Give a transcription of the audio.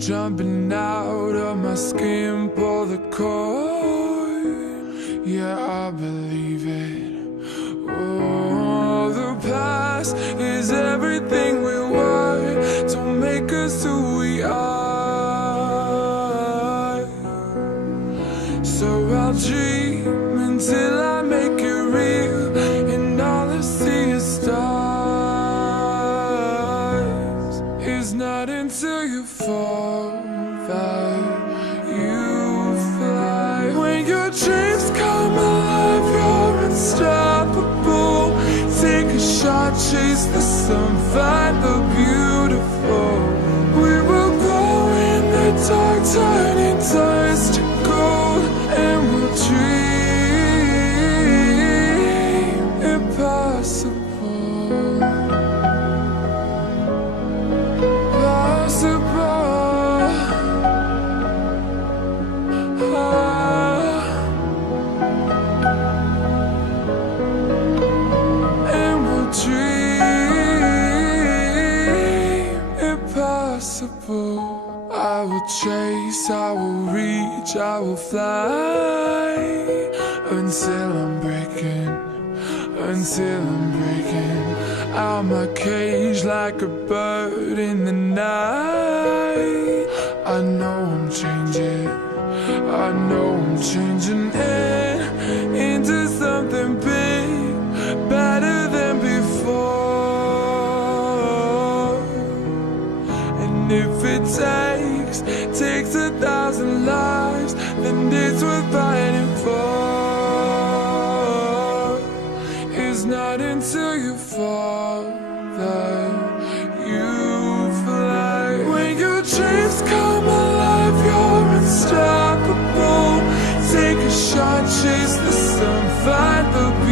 jumping out of my skin, pull the cord. Yeah, I believe it. Oh, the past is everything we were. Don't make us who we are. So I'll dream until I make it real, and all I see is stars. It's not until you fall that you fly. When your dreams come alive, you're unstoppable. Take a shot, chase the sun, find the beautiful. We will glow in the dark, turning dust to gold, and we'll dream impossible. Possible. And we'll dream impossible. I will chase, I will reach, I will fly until I'm breaking, until I'm breaking out my cage like a bird in the night. I know I'm changing, I know I'm changing into something big, better than before. And if it takes 1,000 lives, then it's worth fighting for. It's not until you fall that you fly. When your dreams come alive, you're unstoppable. Take a shot, chase the sun, find the beauty.